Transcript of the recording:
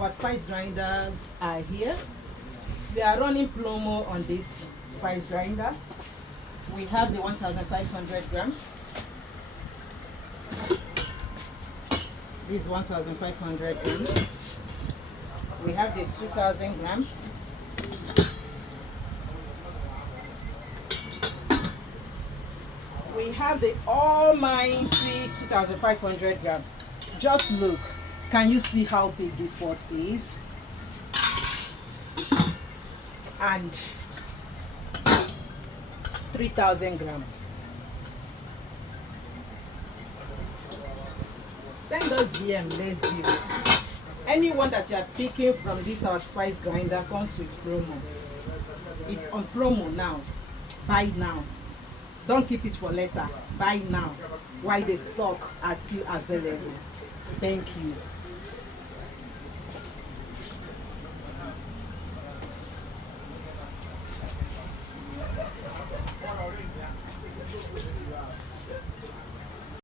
Our spice grinders are here. We are running promo on this spice grinder. We have the 1,500 gram. This is 1,500 gram. We have the 2,000 gram. We have the almighty 2,500 gram. Just look. Can you see how big this pot is? And 3,000 gram. Send us DM, let's do it. Anyone that you are picking from this our spice grinder comes with promo. It's on promo now. Buy now. Don't keep it for later. Buy now while the stock are still available. Thank you.